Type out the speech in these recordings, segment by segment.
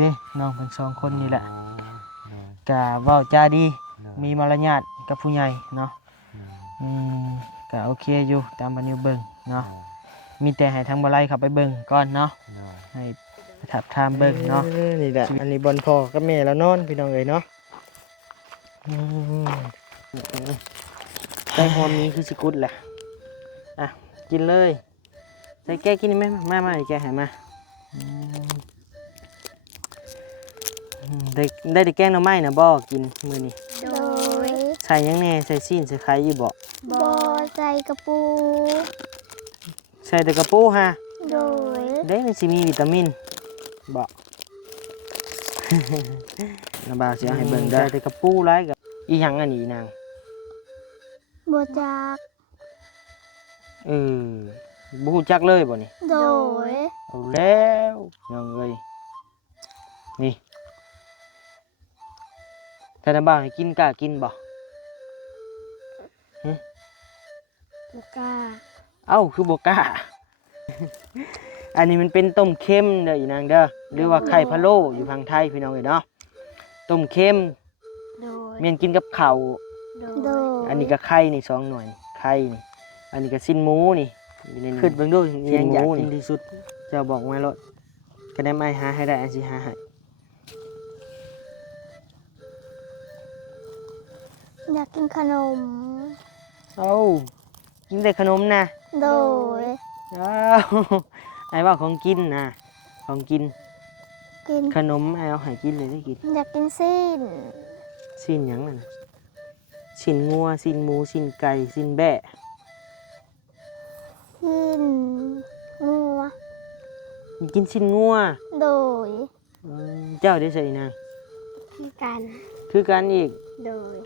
นี่น้องเพิ่น2คนนี่แหละกะเว้าจาดีมีมารยาทกับผู้ใหญ่เนาะก็โอเคอยู่ตามบ่นิวเบิ่งเนาะมีแต่ให้ทางบ่ไล่เข้าไปเบิ่งก่อนเนาะให้ประทับทามเบิ่งเนาะนี่แหละอันนี้บอนพ่อกับแม่แล้วนอนพี่น้องเอ้ยเนาะแตงหอมนี้คือสิกุดแหละอ่ะกินเลยใส่แก้กินไหมมาแกให้มาได้แกงหน่อไม้นะบ่กินมื้อนี้โดยใส่ยังแน่ใส่ซีนใส่ไข่อยู่บ่ บ่ใส่กระปู ใส่แต่กระปูฮะโดยเด้มันสิมีวิตามินบ่ น้าบ่าวสิเอาให้เบิ่งได้แต่กระปูหลายกับอีหยังอันนี้นางบ่จักบ่ฮู้จักเลยบ่นี่โดยเอาแล้วน้องเอ้ยนี่ถ้าน้าบ่าวให้กินกล้ากินบ่บ่กล้าเอ้าคือบ่กล้า อันนี้มันเป็นต้มเค็มเด้ออีนางเด้อหรือว่าไข่พะโล้อยู่ทางไทยพี่น้องเอ้ยเนาะต้มเค็มโดยเมียนกินกับข้าวโดยอันนี้ก็ไข่นี่2หน่วยไข่นี่อันนี้ก็สิ้นหมูนี่ขึ้นเบิ่งดูยังอยากกินที่สุดเจ้าบอกมาโลดก็ได้มาหาให้ได้อันสิหาให้อยากกินขนมเอ้ากินแต่ขนมนะโดยอ้าวไอ้ว่าของกินนะของกินขนมไอ้เอาให้กินเลยได้กินอยากกินซีนหยังนั่นสิ้นงัวสิ้นหมูสิ้นไก่สิ้นแบะซีนงัวกินสิ้นงัวโดยเจ้าได้ใส่นางคือกันอีกโดย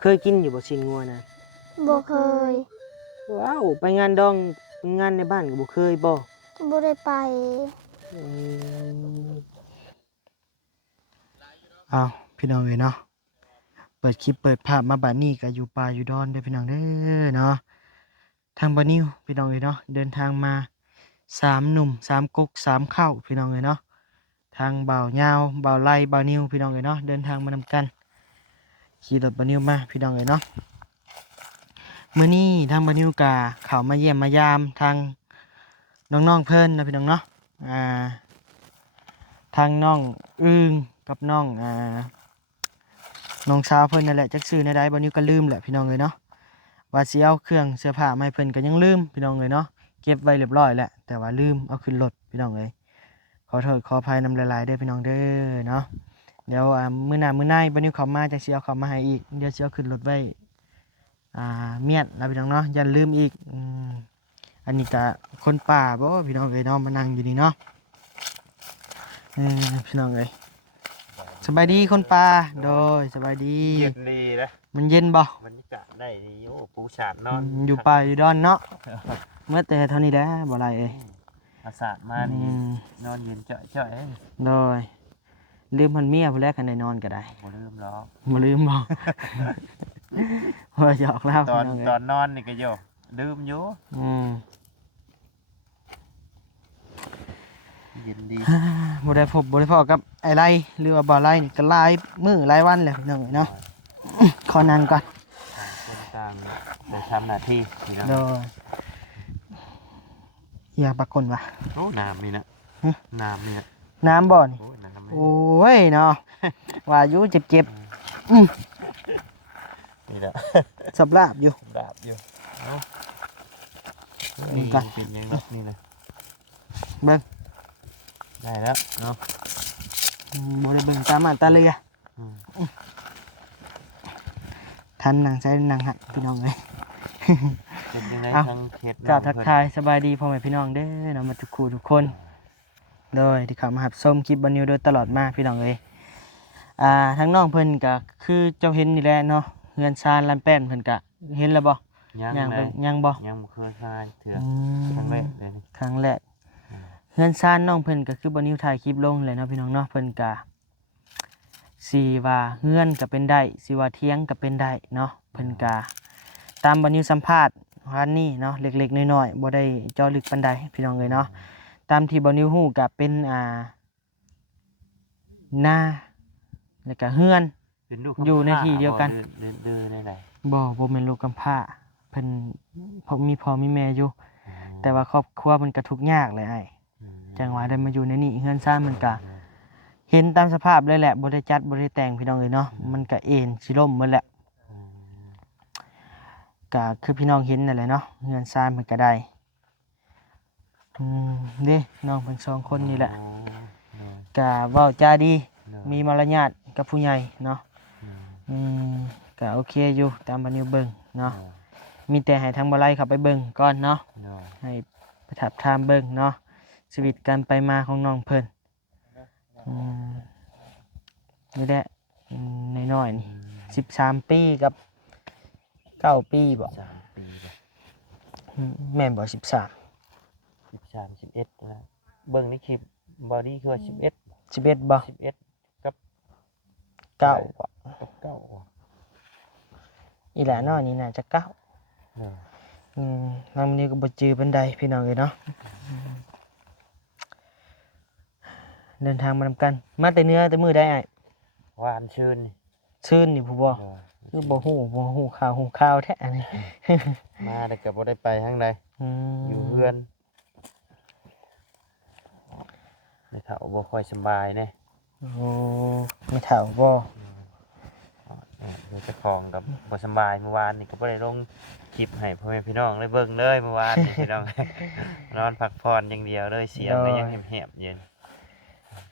เคยกินอยู่บ่สิ้นงัวนะบ่เคยว้าวไปงานดองงานในบ้านก็บ่เคยบ่ได้ไปอ้าวพี่น้องเอ้ยเนาะเปิดคลิปเปิดภาพมาบัดนี้ก็อยู่ป่าอยู่ดอนเด้อพี่น้องเด้อเนาะทางบ่นิวพี่น้องเอ้ยเนาะเดินทางมา3หนุ่ม3ก๊ก3ข้าวพี่น้องเอ้ยเนาะทางบ่าวยาวบ่าวไล่บ่าวนิวพี่น้องเอ้ยเนาะเดินทางมานำกันขี่รถบ่าวนิวมาพี่น้องเอ้ยเนาะมื้อนี้ทางบ่าวนิวกะเข้ามาเยี่ยมมายามทางน้องๆเพิ่นนะพี่น้องเนาะทางน้องอึ้งกับน้องน้องสาวเพิ่นนั่นแหละจักซื้อในใดบ่าวนิวก็ลืมแหละพี่น้องเอ้ยเนาะว่าสิเอาเครื่องเสื้อผ้ามาให้เพิ่นก็ยังลืมพี่น้องเอ้ยเนาะเก็บไว้เรียบร้อยแล้วแต่ว่าลืมเอาขึ้นรถพี่น้องเอ้ยขอโทษขออภัยนำหลายๆเด้อพี่น้องเด้อเนาะเดี๋ยวมื้อหน้ามื้อในบ่าวนิวเข้ามาจังสิเอาเข้ามาให้อีกเดี๋ยวสิเอาขึ้นรถไว้เมียนแล้วพี่น้องเนาะอย่าลืมอีกอันนี้ก็คนป่าบ่พี่น้องเอ้ยเนาะมานั่งอยู่นี่เนาะพี่น้องเอ้ยสบายดีคนป่าโดยสบายดีเย็นดีนะมันเย็นบ่บรรยากาศได้ดีโอ้ปูฉาดนอนอยู่ป่าอยู่ดอนเนาะเมื่อแต่เท่านี้แหละบ่ไรเอ้ยอากาศมานี่นอนเย็นเฉยโดยลืมมันเมียผู้แรกกันได้นอนก็ได้บ่ลืมหรอกบ่ลืมบ่ว่าหยอกเล่าตอนนอนนี่ก็โยลืมอยู่เย็นดีบ่ได้พบบ่ได้พอกับไอ้ไรหรือว่าบ่ไรนี่ก็หลายมื้อหลายวันแล้วพี่น้องเนาะขอนั่งก่อนคนกลางได้ทำหน้าที่พี่น้องโดยอยากปรากฏว่าโอ้น้ำนี่นะน้ำนี่นะน้ำบ่นี่โอ้ยเนาะว่าอยู่เจ็บนี่แหละสับลาบอยู่ลาบอยู่เนาะนี่กันเป็นยังไงนี่เลยเบิ่งได้แล้วเนาะบ่ได้เบิ่งตามตาเรือทันนางใช้นางหักพี่น้องเลยเป็นยังไงทางเขตกราบทักทายสบายดีพ่อแม่พี่น้องเด้อเนาะมาทุกคู่ทุกคนโดยที่เข้ามารับชมคลิปบ่นิวโดยตลอดมาพี่น้องเอ้ยทั้งน้องเพิ่นก็คือเจ้าเห็นนี่แหละเนาะเฮือนซานลำแป้นเพิ่นก็เห็นแล้วบ่ยังบ่เคยทายเถื่อครั้งแรกเลยครั้งแรกเฮือนซานน้องเพิ่นก็คือบ่นิวถ่ายคลิปลงเลยเนาะพี่น้องเนาะเพิ่นก็สิว่าเฮือนก็เป็นได้สิว่าเถียงก็เป็นได้เนาะเพิ่นก็ตามบ่นิวสัมภาษณ์วันนี้เนาะเล็กๆน้อยๆบ่ได้เจาะลึกปานใดพี่น้องเอ้ยเนาะ ตามที่บ่นิวฮู้ก็เป็นนาแล้วก็เฮือน เป็นลูก อยู่ในที่เดียวกัน เดินได้ไหน บ่แม่นลูกกำพร้าเพิ่นพ่อมีแม่อยู่ แต่ว่าครอบครัวมันก็ทุกข์ยากเลยอ้ายจังหวะได้มาอยู่ในนี่เฮือนซ่านมันก็เห็นตามสภาพเลยแหละบ่ได้จัดบ่ได้แต่งพี่น้องเอ้ยเนาะมันก็เอ็นสิล่มหมดแหละก็คือพี่น้องเห็นนั่นแหละเนาะเฮือนซ่านมันก็ได้เด้น้องเพิ่น2คนนี่แหละก็เว้าจาดีมีมารยาทกับผู้ใหญ่เนาะก็โอเคอยู่ตามบ่นิวเบิ่งเนาะมีแต่ให้ทางบ่ไลเข้าไปเบิ่งก่อนเนาะให้ประทับทามเบิ่งเนาะชีวิตการไปมาของน้องเพิ่นนี่แหละน้อยๆนี่13 ปีกับ9 ปีบ่ 3 ปีบ่ แม่นบ่13 13 11นะเบิ่งในคลิปบ่นี่คือว่า11 11บ่ 11กับ 9บ่ กับ9 อีหล่าน้อยนี่น่าจะ9เนาะ น้ำนี้ก็บ่จือปานใดพี่น้องเอ้ยเนาะเดินทางมานำกันมาแต่เนื้อแต่มื้อใดอ้ายว านชื่นนี่ ซื่นนี่ผู้บ่คือบ่ฮู้ข่าวแท้อันนี้ มาแต่ก็บ่ได้ไปทางใดอยู่เฮือนในเฒ่าบ่ค่อยสบายแน่ โอ้ไม่เฒ่าบ่ เดี๋ยวเจ้าของกับบ่สบายเมื่อวานนี่ก็บ่ได้ลงคลิปให้พ่อแม่พี่น้องได้เบิ่งเลยเมื่อวานนี่พี่น้อง นอนพักผ่อนอย่างเดียวเลยเสียงก็ยังแหบๆอยู่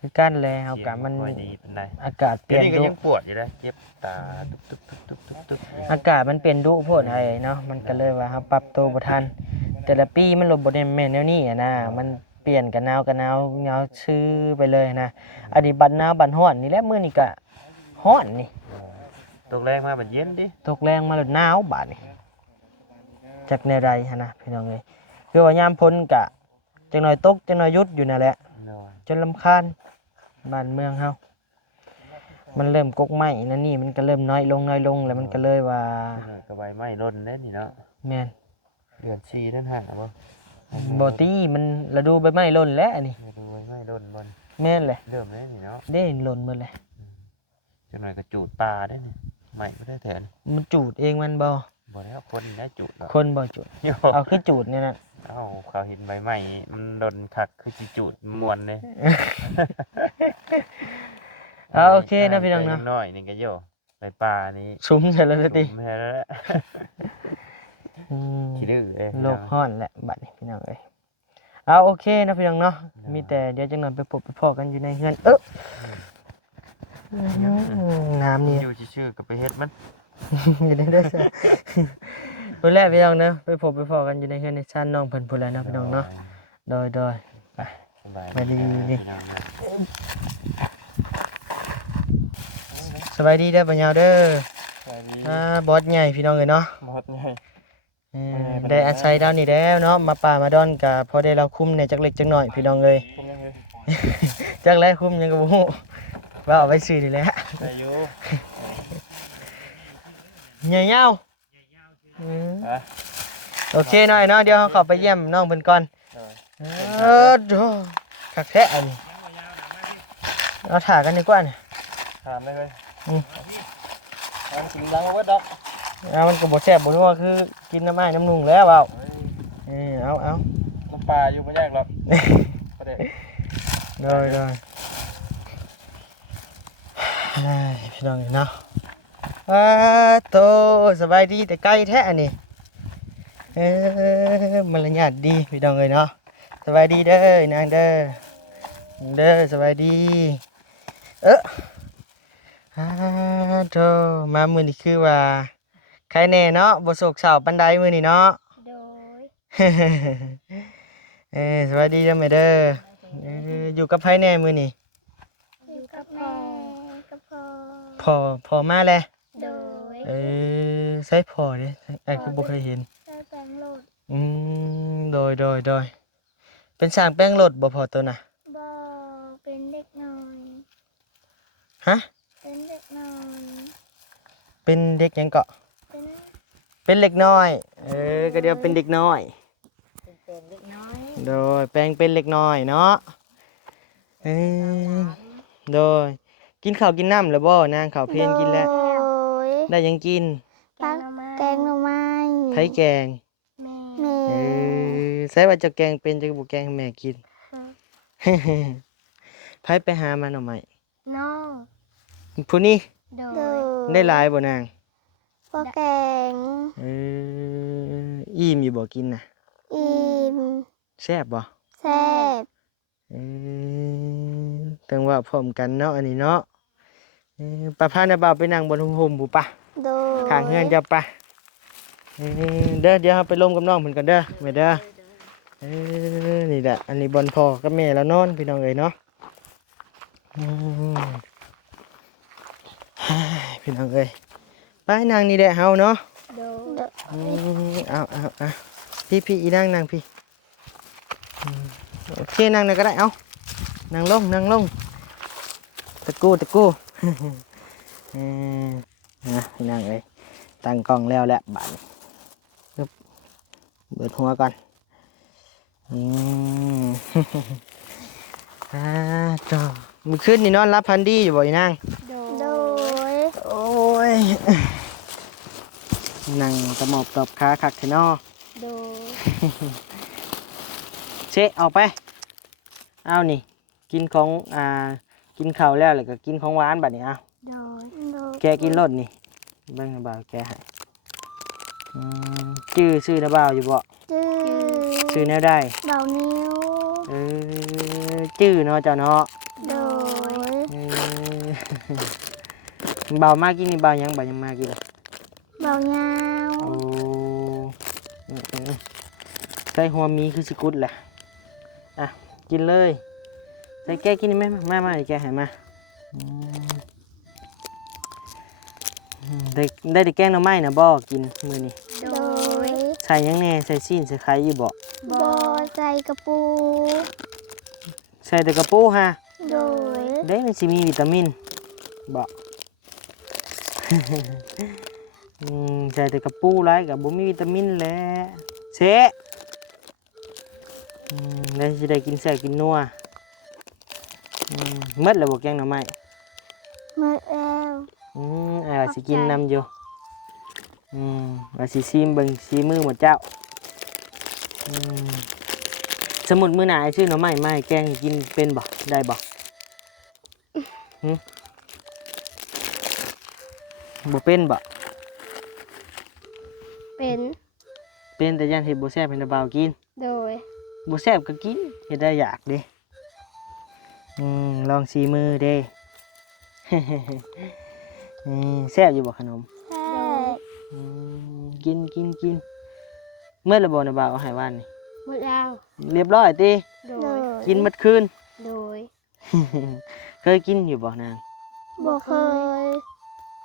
คือกันแล้วก็มัน ค่อยดีปานใด อากาศเปลี่ยน นี่ก็ ดุ ยังปวดอยู่เลยเจ็บตาตุ๊บอากาศมันเปลี่ยนดุโพดไอ้เนาะมันก็เลยว่าเฮาปรับตัวบ่ทันแต่ละปีมันบ่ได้แม่นแนวนี้นะมันเปลี่ยนกันหนาวชื่อไปเลยนะอันนี้บัดหนาวบัดร้อนนี่แหละมื้อนี้ก็ร้อนนี่ ตกแรงมาบัดเย็นดิ ตกแรงมาแล้วหนาวบาดนี่จักแนวใดหั่นนะพี่น้องเอ้ยคือว่ายามพ้นกะจักหน่อยตกจักหน่อยหยุดอยู่นั่นแหละ เนาะ จนรำคาญบ้านเมืองเฮามันเริ่มกกไม้นั่นนี่มันก็เริ่มน้อยลงแล้วมันก็เลยว่า ก็ใบไม้ร่นเด้นี่เนาะ แม่น เดือน4นั่นห่างบ่ บ่ตีมันฤดูใบไม้หล่นแล้วอันนี้ ดูใบไม้ร่นบ่ แม่นเลย เริ่มแล้วนี่เนาะ ได้หล่นหมดเลย จังหน่อยก็จูดปลาได้นี่ไม้บ่ได้แถน มันจูดเองมันบ่ บ่แล้วคนได้จูดหรอก คนบ่จูด โย เอาคือจูดเนี่ยน่ะ เอ้าเขาเห็นใบไม้มันร่นคักคือสิจูดม่วนเลย เอาโอเคนะพี่น้องเนาะ น้อยนี่ก็โยไปปลานี่ ซุ้มเสร็จแล้วติ แม่แล้วแหละ อืม ขี้ดื้อเอ้ย โลกร้อนแหละบัดนี้พี่น้องเอ้ยเอาโอเคนะพี่น้องเนาะมีแต่เดี๋ยวจังหน่อยไปพบไปพ้อกันอยู่ในเฮือนน้ำนี่ อยู่ชื่อๆก็ไปเฮ็ดมัน อยู่ในเด้อพุ่นแหละพี่น้องเนาะไปพบไปพ้อกันอยู่ในเฮือนในชั้นน้องเพิ่นพุ่นแหละเนาะพี่น้องเนาะโดยไป สบาย ไปดี พี่น้องนะ สบายดีเด้อปัญญาเด้อ สบายดี บอสใหญ่พี่น้องเอ้ยเนาะ หมดเลย ได้อาศัยดาวนี่แล้วเนาะมาป่ามาดอนก็พอได้เราคุ้มในจักเล็กจักน้อยพี่น้องเอ้ย ผมยังเลย จักแลคุ้มยังก็บ่ฮู้ว่าเอาไว้ซื้อนี่แหละ อายุ ใหญ่ยาว อ่ะ โอเคหน่อยเนาะเดี๋ยวเราเข้าไปเยี่ยมน้องเพิ่นก่อนโดคักแท้อันนี้เอาถ่ากันดีกว่านี่ ถามได้เลย อืม มันกินดังเอาไว้ดอก มันก็บ่แซ่บบ่นัวคือกินน้ำอ้ายน้ำนุ่งแล้วเว้าเอา น้ำปลาอยู่ไม่ยากหรอกประเดี๋ยว โดยพี่น้องเนาะโตสบายดีแต่ไกลแท้อันนี้มารยาทดีพี่น้องเอ้ยเนาะสบายดีเด้อนางเด้อสบายดีโตมามื้อนี้คือว่าใครแน่เนาะบ่โศกเศร้าปานใดมื้อนี้เนาะ โดย สวัสดีเด้อแม่เด้ออยู่กับไผแน่มื้อนี้ อยู่กับแม่กับพ่อ พ่อมาแล้ว โดย ใส่พ่อเด้ไอ้ก็บ่เคยเห็น ได้แปลงโลด โดยเป็นสร้างแป้งรถบ่พอตัวน่ะ บ่เป็นเด็กน้อย ฮะ เป็นเด็กน้อย เป็นเด็กหยังเกาะ เป็น เป็นเล็กน้อยก็เดี๋ยวเป็นเด็กน้อย เป็นเด็กน้อย โดยแปลงเป็นเล็กน้อยเนาะเออโดยกินข้าวกินน้ำแล้วบ่นางข้าวเพลนกินแล้ว โดย ได้หยังกิน พักแกงหน่อไม้ ไผแกง แม่ เออใส่ว่าเจะแกงเป็นจะบ่แกงให้แม่กิน ไผไปหามาหน่อไม้ น้อง ผู้นี้ โด ได้หลายบ่นาง พอแกง เอออิ่มอยู่บ่กินน่ะ อิ่ม แซ่บบ่ แซ่บ เออต้องว่าพร้อมกันเนาะอันนี้เนาะป้าพานาบ่าวไปนั่งบนห่มๆผู้ปะ โดย ข้างเฮือนจะปะเด้อเดี๋ยวเราไปร่วมกับน้องเพิ่นกันเด้อแม่เด้อนี่แหละอันนี้บอนพ่อกับแม่แล้วนอนพี่น้องเอ้ยเนาะพี่น้องเอ้ยไปนั่งนี่แหละเฮาเนาะ โดย เอาพี่อีนั่งพี่โอเคนั่งเลยก็ได้เอานั่งลงตะกู้นะพี่นั่งเอ้ยตั้งกล้องแล้วแหละบัดปึ๊บเบิดหัวก่อนจ้ามื้อคืนนี่นอนรับพันดีอยู่บ่อีนาง โดย โอ้ยนั่งตะหมอบตบขาคักแท้น้อ โดย เชะเอาไปเอานี่กินของกินข้าวแล้วก็กินของหวานบัดนี้เอา โดยโดย แกกินรสนี่เบิ่งนะบ่าวแกให้ชื่อนะบ่าวอยู่บ่ จื้อ ชื่อแนวได้ เบานิ้ว ชื่อเนาะเจ้าเนาะ โดย บ่าวมากินนี่บ่าวยังมากิน เบายาว โอ้ใส่หัวหมีคือสกุดแหละอ่ะกินเลยใส่แกกินนี่ไหมมาแกให้มาได้แต่แกงหน่อไม้นะบ่กินมื้อนี้ โดย ใส่หยังแหน่ใส่ซีนใส่ไข่อยู่บ่ บอใจกระปู ใส่แต่กระปูฮะ โดย เด้มันสิมีวิตามินบ่ ใส่แต่กระปูหลายก็บ่มีวิตามินแหละเสะได้สิได้กินแซ่บกินนัวหมดแล้วบ่แกงหน่อไม้ เมื่อแล้ว ว่าสิกินนำอยู่ว่าสิซิมเบิ่งซีมือหมดเจ้าสมุดมื้อหน้าชื่อหน่อไม้มาให้แกงให้กินเป็นบ่ได้บ่บ่เป็นบ่ เป็น แต่ยันเฮ็ดบ่แซ่บให้นาบ่าวกิน โดย บ่แซ่บก็กินเฮ็ดได้อยากเด้ลองซีมือเด้ แซ่บอยู่บ่ขนม แซ่บ กินเมื่อระบ่นาบ่าวเอาให้ว่านนี่ หมดแล้ว เรียบร้อยติ โดย กินหมดคืน โดย เคยกินอยู่บ่นาง บ่เคย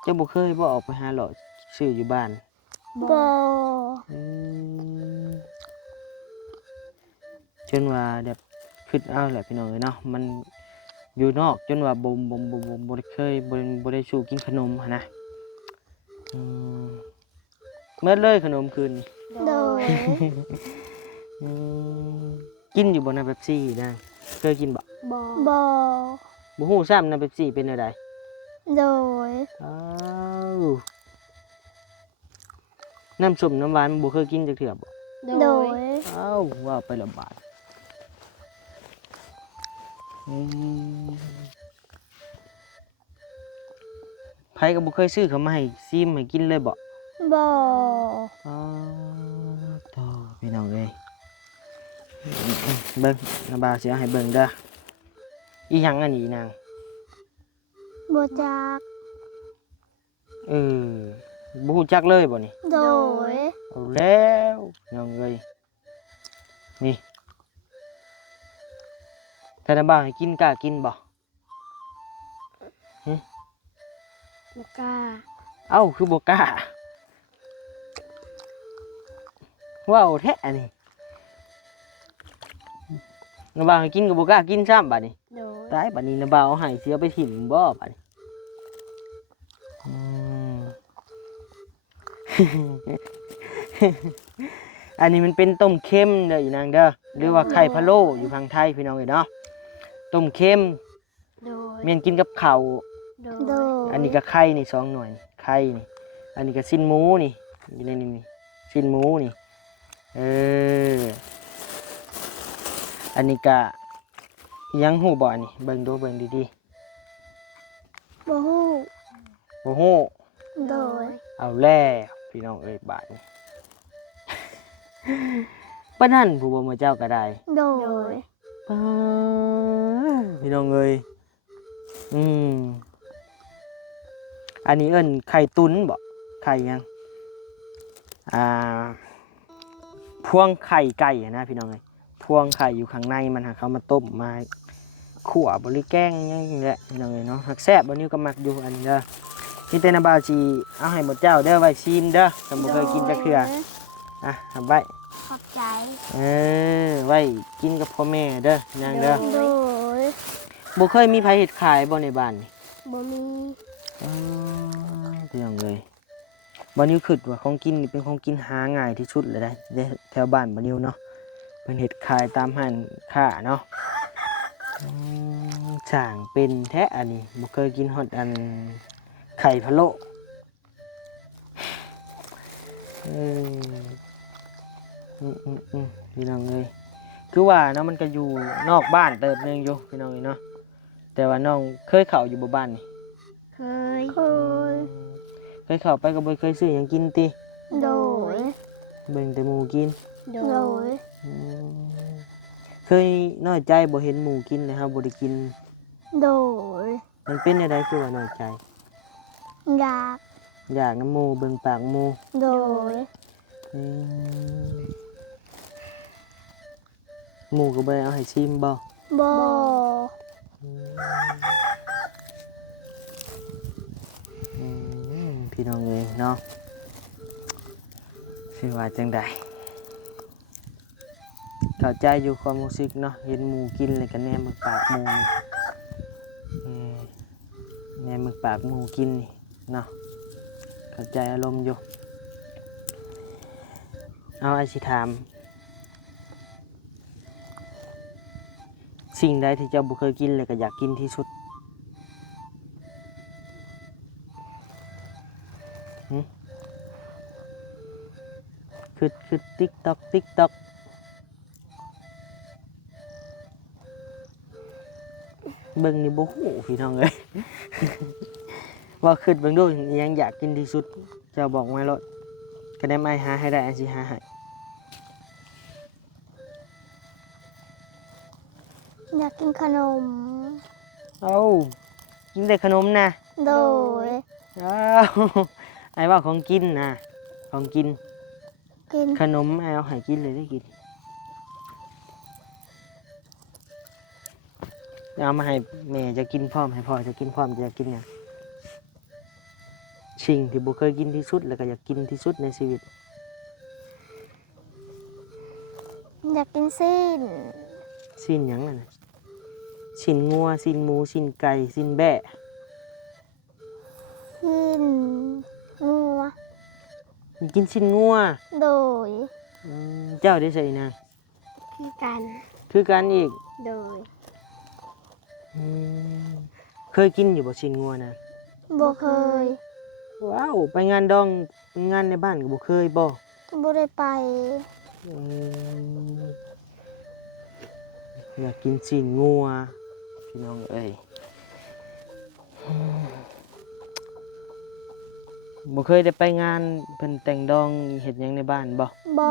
เจ้าบ่เคยบ่ออกไปหาเลาะซื้ออยู่บ้าน บ่ จนว่าแบบคิดเอาแหละพี่น้องเอ้ยเนาะมันอยู่นอกจนว่าบ่ได้เคยบ่ได้สู้กินขนมหันนะเมื่อเลยขนมคืนนี่ โดย กินอยู่บ่นะเป๊ปซี่นะเคยกินบ่ บ่ บ่ฮู้ซ้ำนะเป๊ปซี่เป็นจังได โดย อ้าวน้ำส้มน้ำหวานบ่เคยกินจักเทื่อบ่ โดย อ้าวว่าไปละบาทไผก็บ่เคยซื้อเขามาให้ซิมให้กินเลยบ่ บ่ อ๋อต่อพี่น้องเอ้ยเบิ่งน้าบ่าวสิเอาให้เบิ่งเด้ออีหยังอันนี้นาง บ่จัก บ่ฮู้จักเลยบ่นี่ โดย เอาแล้วน้องเอ้ยนี่ถ้าน้าบ่าวให้กินกล้ากินบ่ บ่กล้า เอ้าคือบ่กล้าว้าวแท้อันนี้น้าบ่าวให้กินก็บ่กล้ากินซ้ำบัดนี้ โดย ตายบัดนี้น้าบ่าวเอาให้เสียไปถิ่มบ่บัดนี้ อันนี้มันเป็นต้มเค็มเด้ออีนางเด้อหรือว่าไข่พะโล้อยู่ทางไทยพี่น้องเอ้ยเนาะต้มเค็ม โดย เมียนกินกับข้าว โดย อันนี้ก็ไข่นี่2หน่วยไข่นี่อันนี้ก็สิ้นหมูนี่อยู่ในนี่สิ้นหมูนี่เอออันนี้ก็ยังหูบ่นี่เบิ่งดูเบิ่งดี บ่ฮู้ ๆบ่ฮู้ โดย เอาแล้วพี่น้องเอ้ยบาดนี้ ปานนั้นผู้บ่มาเจ้าก็ได้ โดย ป๊าพี่น้องเอ้ยอืมอันนี้เอิ้นไข่ตุ๋นบ่ไข่หยังอ่าพวงไข่ไก่อะนะพี่น้องเอ้ยพวงไข่อยู่ข้างในมันหาเขามาต้มมาขั่วบ่หรือแกงหยังนี่แหละพี่น้องเอ้ยเนาะหักแซ่บบ่นิ้วก็มักอยู่อันนี้เด้อนี่แต่นาบ่าวสิเอาให้หมดเจ้าเด้อไว้ชิมเด้อถ้าบ่เคยกินจักเทื่ออ่ะเอาไว้ ขอบใจ ไว้กินกับพ่อแม่เด้อนางเด้อ โดย บ่เคยมีไผเฮ็ดขายบ่ในบ้านนี่ บ่มี อ๋อพี่น้องเอ้ยบ่นิวคิดว่าของกินนี่เป็นของกินหาง่ายที่สุดเลยได้แถวบ้านบ่นิวเนาะเพิ่นเฮ็ดขายตามห้านค้าเนาะช่างเป็นแท้อันนี้บ่เคยกินฮอดอันไข่พะโล้เอพี่น้องเอ้ยคือว่าเนาะมันก็อยู่นอกบ้านเติบหนึงอยู่พี่น้องเอ้ยเนาะแต่ว่าน้องเคยเข้าอยู่บ่บ้านนี่ เคย เคยเข้าไปก็บ่เคยซื้อหยังกินติ โดย เบิ่งแต่หมูกิน โดย อืมเคยน้อยใจบ่เห็นหมูกินนะครับบ่ได้กิน โดย มันเป็นจังไดคือว่าน้อยใจ อยาก อยากน้ำหมูเบิ่งปากหมู โดย อืมหมูก็บ่ได้เอาให้ชิมบ่ บ่ พี่น้องเอ้ยเนาะสิว่าจังไดเข้าใจอยู่ความรู้สึกเนาะเห็นหมูกินแล้วก็แนมเบิ่งปากหมูนี่แนมเบิ่งปากหมูกินนี่เนาะเข้าใจอารมณ์อยู่เอาไอ้สิถามสิ่งใดที่เจ้าบ่เคยกินเลยก็อยากกินที่สุดคือติ๊กตอกเบิ่งนี่บ่ฮู้พี่น้องเอ้ย ว่าคือเบิ่งดูอิหยังอยากกินที่สุดเจ้าบอกมาโลดก็ได้มาหาให้ได้อันสิหาให้ อยากกินขนม เอากินแต่ขนมนะ โดย อ้าวไอ้ว่าของกินนะของกิน กิน ขนมไอ้เอาให้กินเลยได้กินเอามาให้แม่จะกินพร้อมให้พ่อจะกินพร้อมจะกินเนี่ยงสิ่งที่บุเคยกินที่สุดแล้วก็อยากกินที่สุดในชีวิต อยากกินสิ้น สิ้นหยังน่ะนะสิ้นงัวสิ้นหมูสิ้นไก่สิ้นแบะ สิ้นงัว กินสิ้นงัว โดย เจ้าได้ใส่นะ คือกัน คือกันอีก โดย อืมเคยกินอยู่บ่สิ้นงัวนะ บ่เคย ว้าวไปงานดองงานในบ้านก็บ่เคยบ่ บ่ได้ไป อืมอยากกินสิ้นงัวพี่น้องเอ้ยบ่เคยได้ไปงานเพิ่นแต่งดองเฮ็ดหยังในบ้านบ่ บ่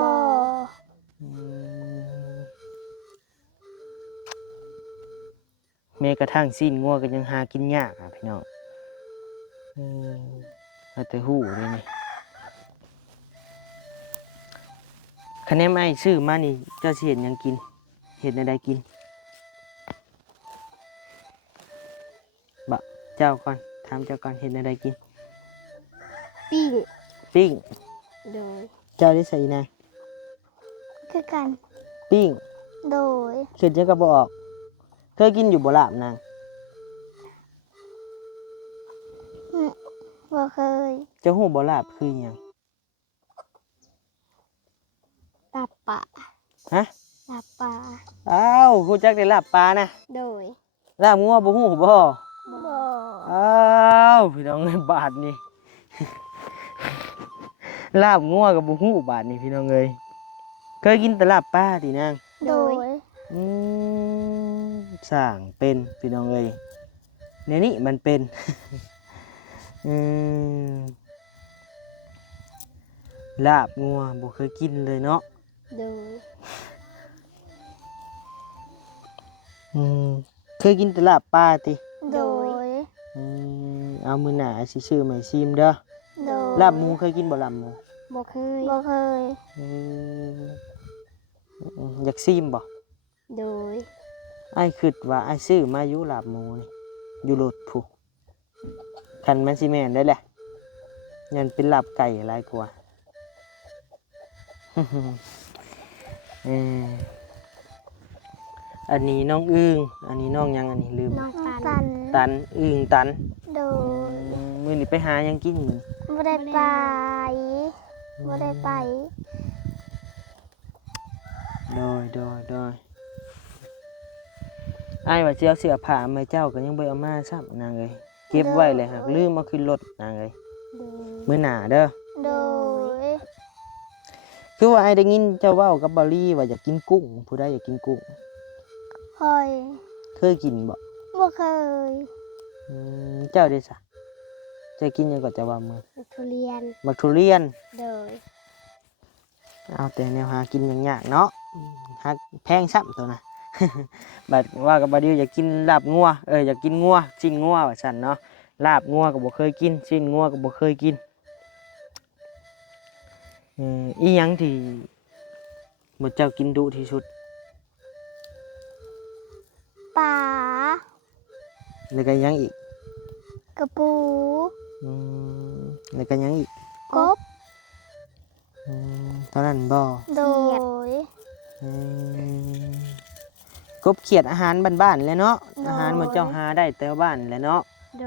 อืมแม้กระทั่งสิ้นงัวก็ยังหากินยากอะพี่น้องเอาแต่หู้เลยนี่คะแนนไอ้ซื้อมานี่เจ้าสิเห็นหยังกินเห็นอะไรกินบะเจ้าก่อนถามเจ้าก่อนเห็นอะไรกิน ปิ้ง ปิ้ง โดย เจ้าได้ใส่นะ คือกัน ปิ้ง โดย เข็ดเจ้าก็บ่ออกเคยกินอยู่บ่ลาบนาง บ่เคย เจ้าหูบ่ลาบคือหยัง ล ลาบปลา ฮะ ลาบปลา อ้าวฮู้จักได้ลาบปลานะ โดย ลาบงัวบ่ฮู้บ่ บ่ อ้าวพี่น้องเอ้ยบาทนี่ ลาบงัวกับบ่ฮู้บาทนี่พี่น้องเอ้ยเคยกินแต่ลาบปลาตินาง โดย อืมสร้างเป็นพี่น้องเอ้ยเนี่ยนี่มันเป็น อืมลาบงัวบ่เคยกินเลยเนาะ โดย อืมเคยกินแต่ลาบปลาติ โดย เอามื้อหน้าสิซื้อมาให้ชิมเด้อ โดย ลาบหมูเคยกินบ่ลาบหมู บ่เคยบ่เคย อืมอยากชิมบ่ โดย อ้ายคิดว่าอ้ายซื้อมาอยู่ลาบหมูนี่อยู่รถพุคันมันสิแม่นได้แหละยันเป็นลาบไก่หลายกว่า เอออันนี้น้องอึ้งอันนี้น้องยังอันนี้ลืม น้องตัน ตันอึ้งตัน โดย มื้อนี้ไปหายังกินมื้อ บ่ได้ไปบ่ได้ไป โดยอ้ายว่าสิเอาเสื้อผ้ามาให้เจ้าก็ยังบ่เอามาซ้ำนางเอ้ยเก็บไว้เลยหักลืมเอาขึ้นรถนางเอ้ย โดย มื้อหน้าเด้อ โดย คือว่าไอ้ได้ยินเจ้าเว้ากับบอลลี่ว่าอยากกินกุ้งผู้ใดอยากกินกุ้ง คอย เคยกินบ่ บ่เคย เจ้าได้ซะเจะกินหยังก็จะว่ามือ ทุเรียน บักทุเรียน โดย เอาแต่แนวหากินอย่างยากเนาะหักแพงซ้ำตัวน่ะ บัดว่ากับบอลลี่อยากกินลาบงัวอยากกินงัวชิ้นงัวว่าซั่นเนาะลาบงัวก็บ่เคยกินชิ้นงัวก็บ่เคยกินอีหยังที่หมดเจ้ากินดุที่สุด ปลา แล้วก็หยังอีก กระปู แล้วก็หยังอีก กบ ตอนนั้นบ่ โดย กบเขียดอาหารบ้านๆแหล้วเนาะอาหารหมดเจ้าหาได้แต่ว่าบ้านแหล้วเนาะ โด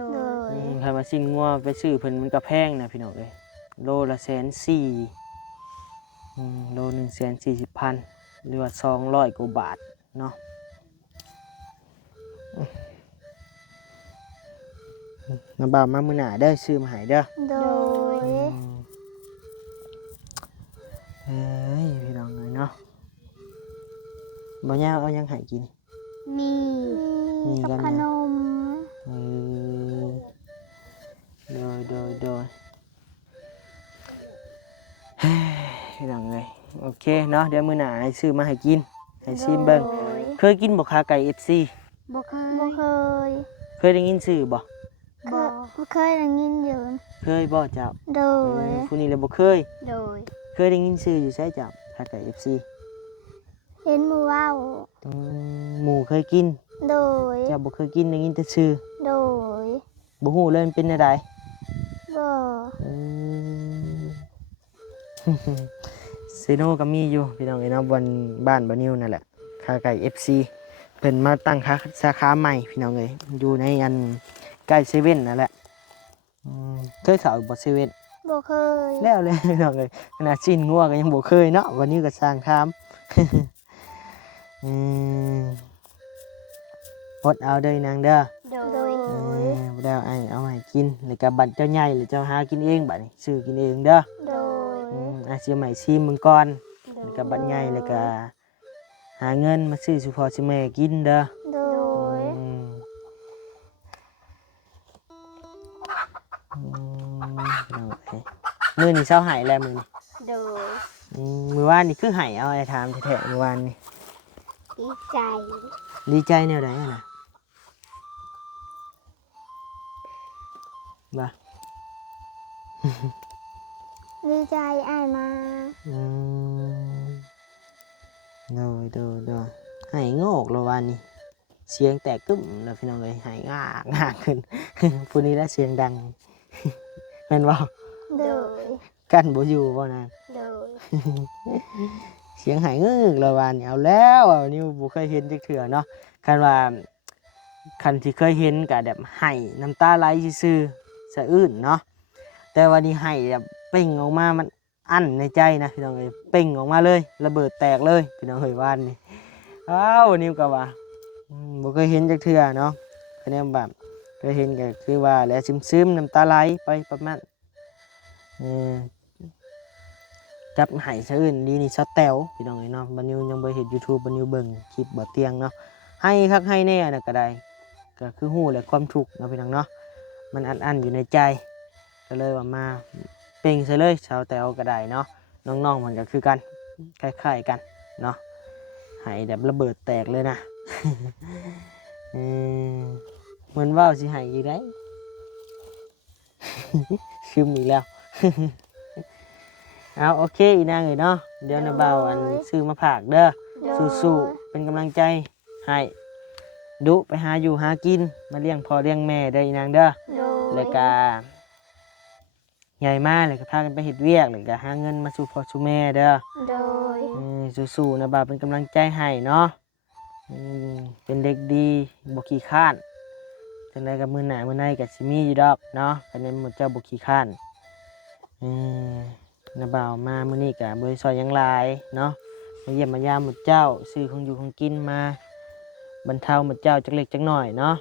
ย ใครมาสิ้นงัวไปซื้อเพิ่นมันก็แพงนะพี่น้องเอ้ยโลละ140,000โล140,000หรือว่า200กว่าบาทเนาะน้าบ่าวมามื้อหน้าเด้อซื้อมาให้เด้อ โดย เฮ้ยพี่น้องเอ้ยเนาะบ่ยาวเอาหยังให้กิน มีกับขนม เออโดยเฮ้ยพี่น้องเอ้ยโอเคเนาะเดี๋ยวมื้อหน้าให้ซื้อมาให้กินให้ชิมเบิ่ง โดย เคยกินบ่ขาไก่ FC บ่เคยบ่เคย เคยได้ยินชื่อบ่ บ่เคยได้ยินอยู่ เคยบ่เจ้า โดย ผู้นี้เลยบ่เคย โดย เคยได้ยินชื่ออยู่ใช่เจ้าขาไก่ FC เห็นหมู่ว่าว หมู่เคยกิน โดย เจ้าบ่เคยกินได้ยินแต่ชื่อ โดย บ่ฮู้เลยมันเป็นจังได บ่ อืม เซโนก็มีอยู่พี่น้องเอ้ยเนาะบนบ้านบ่นิวนั่นแหละขาไก่ FC เพิ่นมาตั้งสาขาใหม่พี่น้องเอ้ยอยู่ในอันใกล้เซเว่นนั่นแหละเคยเข้าบ่เซเว่น บ่เคย แล้วเลย พี่น้องเอ้ยขนาดชิ้นงัวก็ยังบ่เคยเนาะวันนี้ก็สร้างถาม อืมอดเอาเด้อนางเด้อ โดย บ่ได้เอาให้กินแล้วก็บัดเจ้าใหญ่หรือเจ้าหากินเองบัดนี้ซื้อกินเองเด้อ โดย อาสิใหม่ซิมมึงก่อนแล้วก็บัดใหญ่แล้วก็หาเงินมาซื้อสุพอสิแม่กินเด้อ โดย มื้อนี้เช้าหายแล้วมื้อนี้ โดย มื้อวานนี่คือหายเอาไอ้ถามแท้ๆมื้อวานนี่ ดีใจ ดีใจแนวใดอะน่ะบ่ ดีใจอ้ายมา อืมโดยหายโงกแล้ววันนี้เสียงแตกกึ้มแล้วพี่น้องเอ้ยหายงากขึ้น ผู้นี้แล้วเสียงดัง แม่นบ่ โดย กั้นบ่อยู่บ่นาง โดย เสียงหายงึกแล้ววันนี้เอาแล้วนี่บ่เคยเห็นจักเทื่อเนาะคันว่าคันที่เคยเห็นก็แบบไหายน้ำตาไหลซื่อๆสะอื้นเนาะแต่วันนี้ไหายแบบเป่งออกมามัน อั้นในใจนะพี่น้องเอ้ยเป่งออกมาเลยระเบิดแตกเลยพี่น้องเอ้ยว่านนี่อ้าวนิวก็ว่าบ่เคยเห็นจักเทื่อเนาะคะแนนแบบเคยเห็นก็คือว่าแลซึมๆน้ำตาไหลไปประมาณเออจับให้ซะอื่นดีนี่ซะแต๋วพี่น้องเอ้ยเนาะบ่นิวยังบ่เฮ็ด YouTube บ่นิวเบิ่งคลิปบ่เตียงเนาะให้คักให้แน่น่ะก็ได้ก็คือฮู้แหละความทุกข์เนาะพี่น้องเนาะมันอั้นๆอยู่ในใจก็เลยว่ามาเป่งซะเลยชาวแต๋วก็ได้เนาะน้องๆมันก็คือกันคล้ายๆกันเนาะให้แบบระเบิดแตกเลยนะ อืมเหมือนว่าวสิให้อีกได้ ซึมอีกแล้ว เอาโอเคอีนางเอ้ยเนาะเดี๋ยวนะเบาอันซื้อมาผากเด้อ โดย สู้ๆเป็นกำลังใจให้ดุไปหาอยู่หากินมาเลี้ยงพ่อเลี้ยงแม่ได้ออีนางเด้อ โดย แล้วก็ใหญ่มากเลยก็พากันไปเฮ็ดเวียกแล้วก็หาเงินมาสู่พ่อสู่แม่เด้อ โดย สู้ๆนะบ่าวเป็นกำลังใจให้เนาะเป็นเด็กดีบ่ขี้คร้านจังไดก็มื้อหน้ามื้อในก็สิมีอยู่ดอกเนาะคะแนนหมดเจ้าบ่ขี้คร้านนะบ่าวมามื้อนี้ก็บ่ได้ซอยหยังหลายเนาะมาเยี่ยมมายามหมดเจ้าซื้อของอยู่ของกินมาบรรเทาหมดเจ้าจักเล็กจักน้อยเนาะ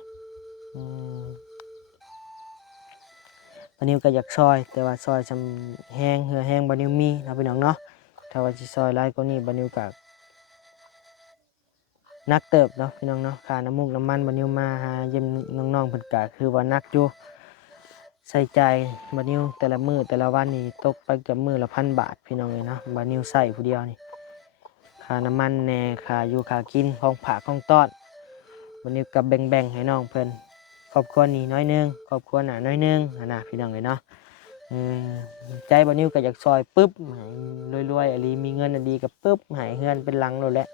บ่นิวก็อยากซอยแต่ว่าซอยซำแห้งเหือแห้งบ่นิวมีเนาะพี่น้องเนาะถ้าว่าสิซอยหลายกว่านี้บ่นิวก็นักเติบเนาะพี่น้องเนาะค่าน้ำมูกน้ำมันบ่นิวมาหาเยี่ยมน้องๆเพิ่นก็คือว่านักอยู่ใส่ใจบ่นิวแต่ละมื้อแต่ละวันนี่ตกไปเกือบมื้อละ1,000 บาทพี่น้องเอ้ยเนาะบ่นิวใช้ผู้เดียวนี่ค่าน้ำมันแหน่ค่าอยู่ค่ากินของฝากของต้อนบ่นิวก็แบ่งๆให้น้องเพิ่นครอบครัวนี้น้อยหนึงครอบครัวหน้าน้อยหนึงหั้นน่ะพี่น้องเอ้ยเนาะใจบ่นิวก็อยากซอยปึ๊บให้รวยๆอะลีมีเงินอะดีก็ปึ๊บให้เฮือนเป็นหลังโลดแหละ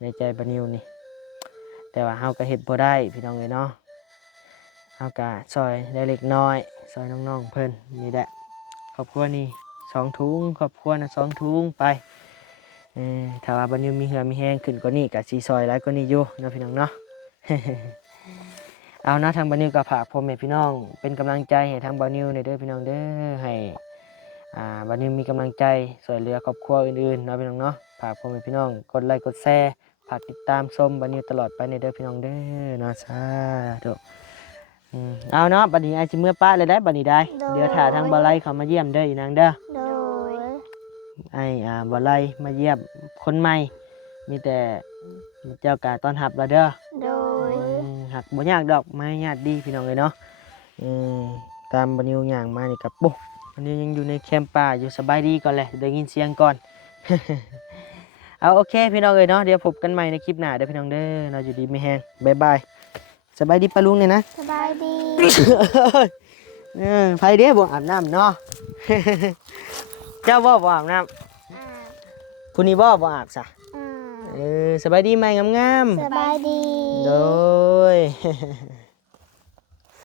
ในใจบ่นิวนี่แต่ว่าเฮาก็เฮ็ดบ่ได้พี่น้องเอ้ยเนาะเฮาก็ซอยได้เล็กน้อยซอยน้องๆเพิ่นนี่แหละครอบครัวนี้2 ถุงครอบครัวน่ะ2 ถุงไปถ้าว่าบ่นิวมีเหือมีแรงขึ้นกว่านี้ก็สิซอยหลายกว่านี้อยู่เนาะพี่น้องเนาะ เอานะทางบ่นิวก็ฝากพ่อแม่พี่น้องเป็นกำลังใจให้ทางบ่นิวเด้อพี่น้องเด้อให้บ่นิวมีกำลังใจช่วยเหลือครอบครัวอื่นๆเนาะพี่น้องเนาะฝากพ่อแม่พี่น้องกดไลค์กดแชร์ฝากติดตามชมบ่นิวตลอดไปเด้อพี่น้องเด้อเนาะสาธุเอาเนาะบัดนี้ไอ้สิเมื่อป้าเลยได้บัดนี้ได้เดี๋ยวถ้าทางบ่ไลเขามาเยี่ยมเด้ออีนางเด้อ โดย ไอ้บ่ไลมาเยี่ยมคนใหม่มีแต่เจ้ากาต้อนรับละเด้อ โดย หักบ่ยากดอกไม้ญาติดีพี่น้องเลยเนาะตามบันนิวอย่างมานี่กับปุ๊บบันนิวยังอยู่ในแคมป์ป่าอยู่สบายดีก่อนแหละได้ยินเสียงก่อน เอาโอเคพี่น้องเลยเนาะเดี๋ยวพบกันใหม่ในคลิปหน้าเด้อพี่น้องเด้อเราอยู่ดีไม่แห้งบ๊ายบายสบายดีปะลุงเนี่ยนะ สบายดี ไฟเด้บ่อาบน้ำเนาะ เจ้าบ่อาบน้ อ่า ำผู้นี้บ่อาบซะ อ่า สบายดีไหมงาม สบายดี ๆโดย